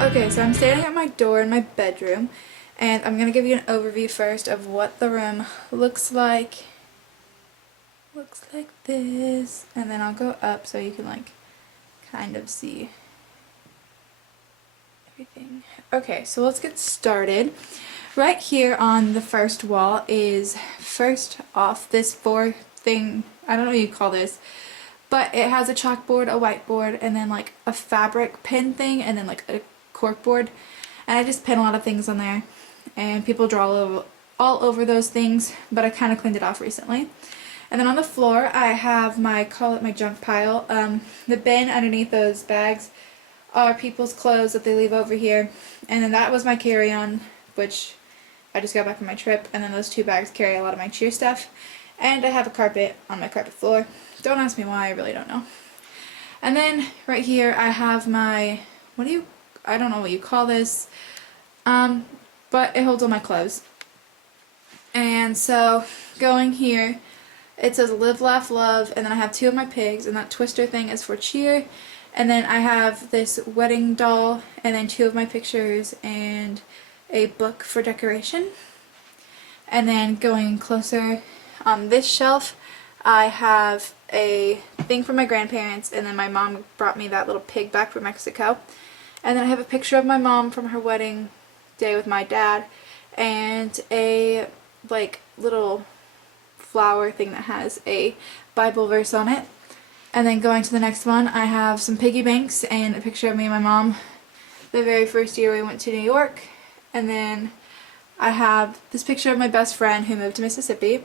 Okay, so I'm standing at my door in my bedroom, and I'm going to give you an overview first of what the room looks like. Looks like this, and then I'll go up so you can kind of see everything. Okay, so let's get started. Right here on the first wall is, first off, this four thing, I don't know what you call this, but it has a chalkboard, a whiteboard, and then like a fabric pin thing, and then like a corkboard. And I just pin a lot of things on there, and people draw all over those things, but I kind of cleaned it off recently. And then on the floor I have my, call it my junk pile. The bin underneath those bags are people's clothes that they leave over here, and then that was my carry-on, which I just got back from my trip, and then those two bags carry a lot of my cheer stuff. And I have a carpet on my carpet floor. Don't ask me why, I really don't know. And then right here I have my, I don't know what you call this, but it holds all my clothes. And so going here, it says live, laugh, love, and then I have two of my pigs, and that twister thing is for cheer. And then I have this wedding doll, and then two of my pictures, and a book for decoration. And then going closer, on this shelf I have a thing from my grandparents, and then my mom brought me that little pig back from Mexico. And then I have a picture of my mom from her wedding day with my dad, and a little flower thing that has a Bible verse on it. And then going to the next one, I have some piggy banks and a picture of me and my mom the very first year we went to New York. And then I have this picture of my best friend who moved to Mississippi,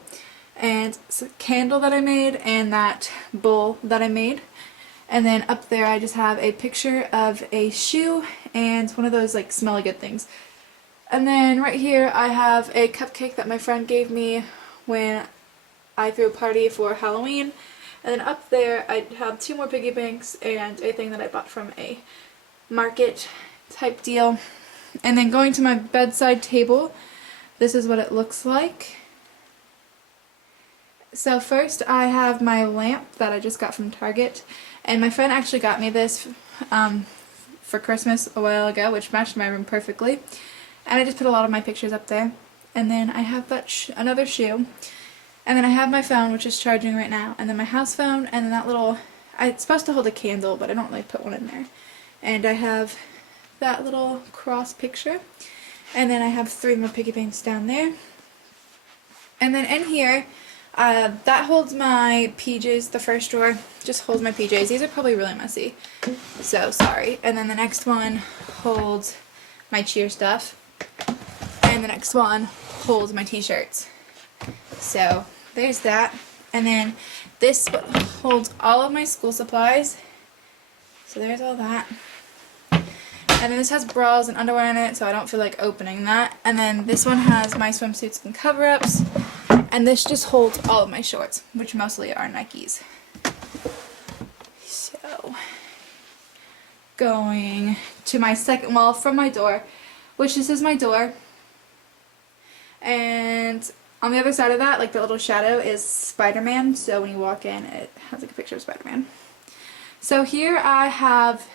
and it's a candle that I made, and that bowl that I made. And then up there I just have a picture of a shoe and one of those smelly good things. And then right here I have a cupcake that my friend gave me when I threw a party for Halloween. And then up there I have two more piggy banks and a thing that I bought from a market type deal. And then going to my bedside table, this is what it looks like. So first I have my lamp that I just got from Target, and my friend actually got me this for Christmas a while ago, which matched my room perfectly. And I just put a lot of my pictures up there. And then I have that another shoe. And then I have my phone, which is charging right now, and then my house phone, and then that little, it's supposed to hold a candle, but I don't really put one in there. And I have that little cross picture, and then I have three more piggy banks down there. And then in here, that holds my PJs. The first drawer just holds my PJs. These are probably really messy, so sorry. And then the next one holds my cheer stuff, and the next one holds my t-shirts. So there's that. And then this holds all of my school supplies. So there's all that. And then this has bras and underwear in it, so I don't feel like opening that. And then this one has my swimsuits and cover-ups. And this just holds all of my shorts, which mostly are Nikes. So, going to my second wall from my door, which this is my door. And on the other side of that, the little shadow, is Spider-Man. So when you walk in, it has a picture of Spider-Man. So here I have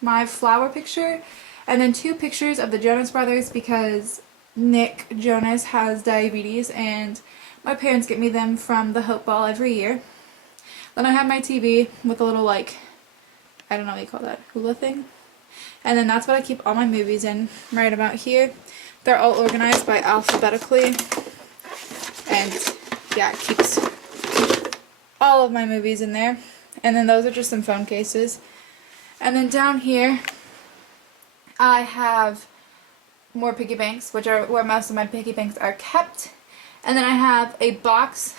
my flower picture, and then two pictures of the Jonas Brothers, because Nick Jonas has diabetes, and my parents get me them from the Hope Ball every year. Then I have my TV with a little I don't know what you call that, hula thing. And then that's what I keep all my movies in, right about here. They're all organized by alphabetically, and yeah, it keeps all of my movies in there. And then those are just some phone cases. And then down here I have more piggy banks, which are where most of my piggy banks are kept. And then I have a box,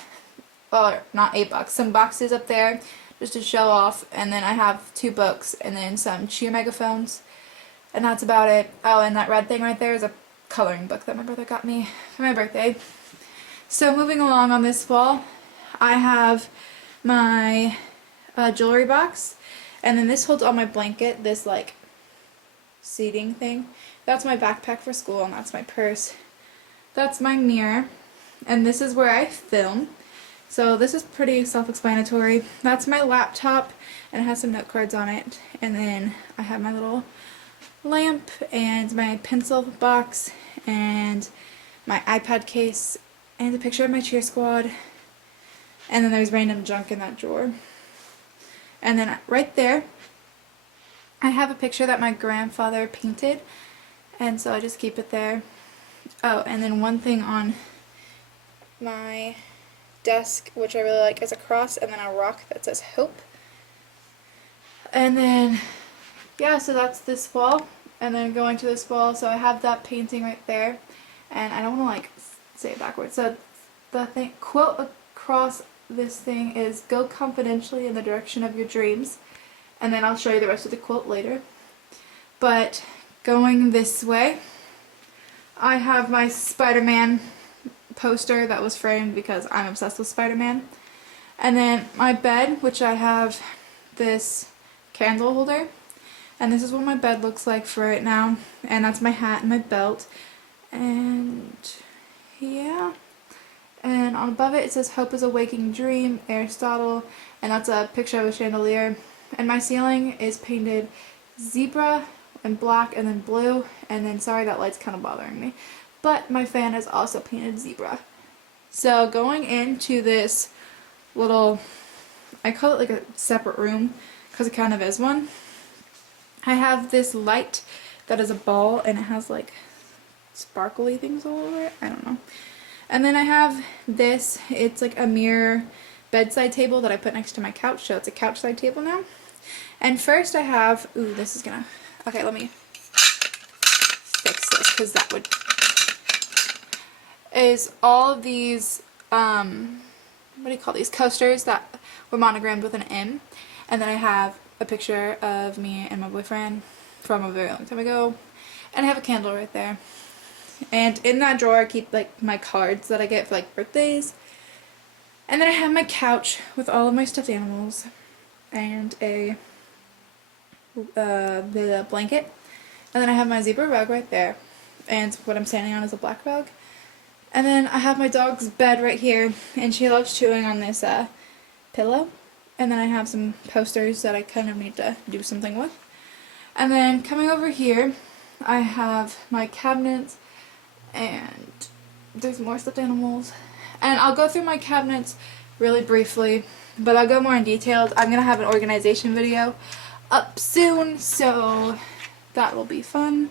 or not a box, some boxes up there just to show off. And then I have two books and then some cheer megaphones. And that's about it. Oh, and that red thing right there is a coloring book that my brother got me for my birthday. So moving along on this wall, I have my jewelry box. And then this holds all my blanket, this seating thing. That's my backpack for school, and that's my purse. That's my mirror. And this is where I film. So this is pretty self-explanatory. That's my laptop, and it has some note cards on it. And then I have my little lamp and my pencil box and my iPad case and a picture of my cheer squad, and then there's random junk in that drawer. And then right there I have a picture that my grandfather painted, and so I just keep it there. Oh, and then one thing on my desk which I really like is a cross and then a rock that says hope. And then yeah, so that's this wall, and then going to this wall, so I have that painting right there, and I don't want to like say it backwards, so the thing quote across this thing is "Go confidentially in the direction of your dreams," and then I'll show you the rest of the quote later. But going this way, I have my Spider-Man poster that was framed because I'm obsessed with Spider-Man, and then my bed, which I have this candle holder, and this is what my bed looks like for right now, and that's my hat and my belt, and yeah, and on above it says "Hope is a waking dream, Aristotle," and that's a picture of a chandelier, and my ceiling is painted zebra and black and then blue, and then sorry that light's kind of bothering me, but my fan is also painted zebra. So going into this little, I call it like a separate room because it kind of is one, I have this light that is a ball and it has like sparkly things all over it. I don't know. And then I have this, it's like a mirror bedside table that I put next to my couch, so it's a couch side table now. And first I have, ooh, this is gonna, okay, let me fix this because that would, is all of these, what do you call these, coasters that were monogrammed with an M. And then I have a picture of me and my boyfriend from a very long time ago, and I have a candle right there. And in that drawer I keep like my cards that I get for like birthdays, and then I have my couch with all of my stuffed animals and a the blanket, and then I have my zebra rug right there, and what I'm standing on is a black rug, and then I have my dog's bed right here, and she loves chewing on this pillow. And then I have some posters that I kind of need to do something with. And then coming over here, I have my cabinets, and there's more stuffed animals. And I'll go through my cabinets really briefly, but I'll go more in detail. I'm going to have an organization video up soon, so that will be fun.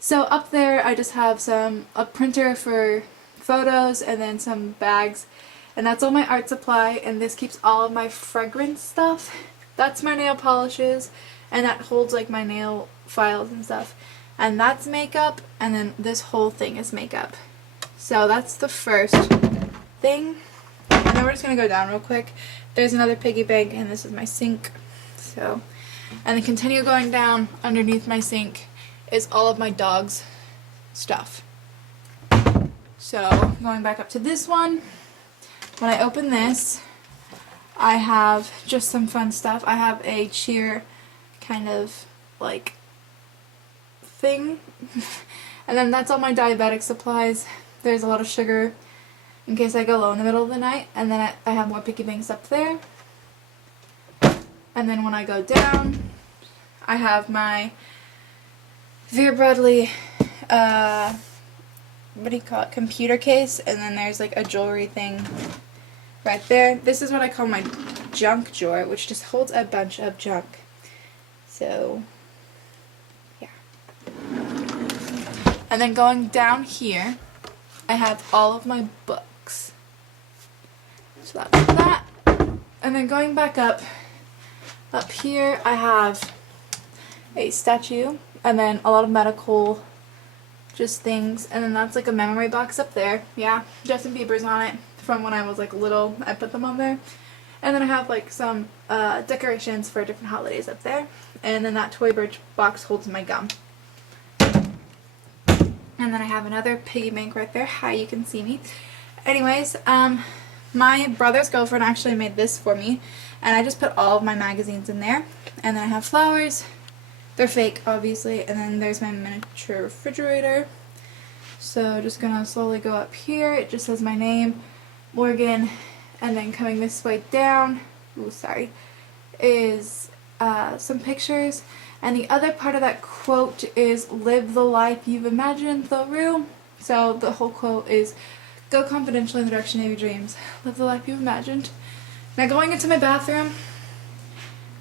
So up there I just have a printer for photos and then some bags. And that's all my art supply, and this keeps all of my fragrance stuff. That's my nail polishes, and that holds like my nail files and stuff. And that's makeup, and then this whole thing is makeup. So that's the first thing. And then we're just gonna go down real quick. There's another piggy bank, and this is my sink. So, and then continue going down underneath my sink is all of my dog's stuff. So going back up to this one. When I open this, I have just some fun stuff. I have a cheer kind of like thing, and then that's all my diabetic supplies. There's a lot of sugar in case I go low in the middle of the night, and then I have more piggy banks up there. And then when I go down, I have my Vera Bradley what do you call it, computer case, and then there's like a jewelry thing right there. This is what I call my junk drawer, which just holds a bunch of junk. So yeah. And then going down here, I have all of my books. So that's that. And then going back up here I have a statue, and then a lot of medical just things, and then that's like a memory box up there. Yeah, Justin Bieber's on it from when I was like little. I put them on there. And then I have like some decorations for different holidays up there, and then that toy birch box holds my gum. And then I have another piggy bank right there. Hi, you can see me. Anyways, my brother's girlfriend actually made this for me, and I just put all of my magazines in there. And then I have flowers. They're fake, obviously, and then there's my miniature refrigerator. So just gonna slowly go up here. It just says my name, Morgan, and then coming this way down, ooh, sorry, is some pictures, and the other part of that quote is live the life you've imagined through. So the whole quote is go confidentially in the direction of your dreams, live the life you've imagined. Now going into my bathroom,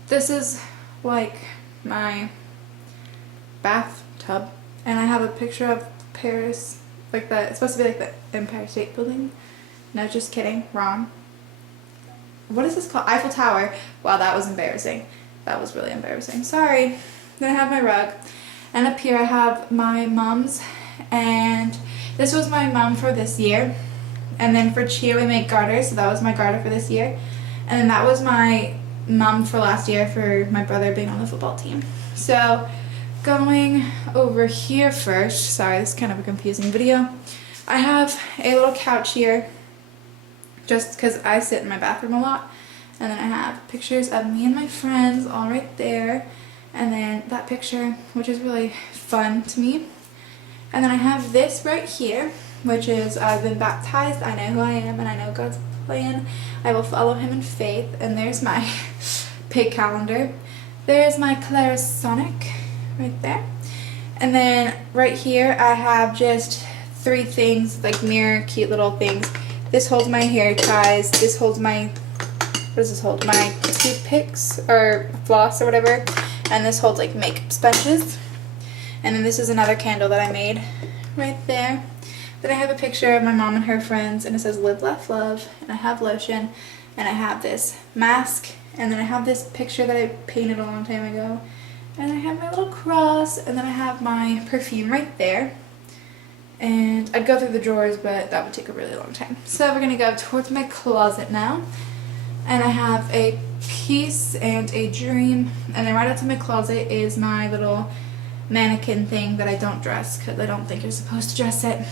this is like my bathtub, and I have a picture of Paris, like that. It's supposed to be like the Empire State Building. No, just kidding, wrong. What is this called? Eiffel Tower. Wow, that was embarrassing. That was really embarrassing. Sorry. Then I have my rug, and up here I have my mom's, and this was my mom for this year, and then for cheer we make garters, so that was my garter for this year, and then that was my mom for last year for my brother being on the football team. So going over here first, sorry, this is kind of a confusing video. I have a little couch here just because I sit in my bathroom a lot, and then I have pictures of me and my friends all right there, and then that picture, which is really fun to me. And then I have this right here, which is I've been baptized, I know who I am, and I know God's plan. I will follow him in faith. And there's my pig calendar. There's my Clarisonic right there. And then right here I have just 3 things, like mirror, cute little things. This holds my hair ties. This holds my, what does this hold? My toothpicks or floss or whatever. And this holds like makeup sponges. And then this is another candle that I made right there. Then I have a picture of my mom and her friends, and it says live, laugh, love. And I have lotion, and I have this mask, and then I have this picture that I painted a long time ago. And I have my little cross, and then I have my perfume right there. And I'd go through the drawers, but that would take a really long time. So we're gonna go towards my closet now. And I have a piece and a dream, and then right outside my closet is my little mannequin thing that I don't dress because I don't think you're supposed to dress it.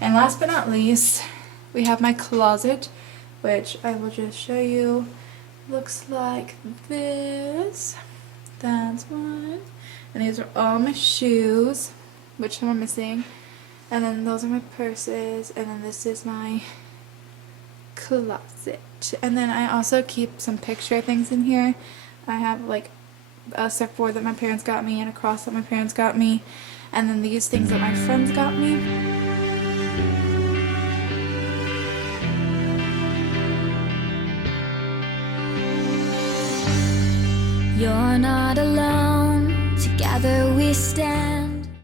And last but not least, we have my closet, which I will just show you. Looks like this. That's one. And these are all my shoes, which some are missing. And then those are my purses, and then this is my closet. And then I also keep some picture things in here. I have like a surfboard that my parents got me, and a cross that my parents got me, and then these things that my friends got me. You're not alone, together we stand.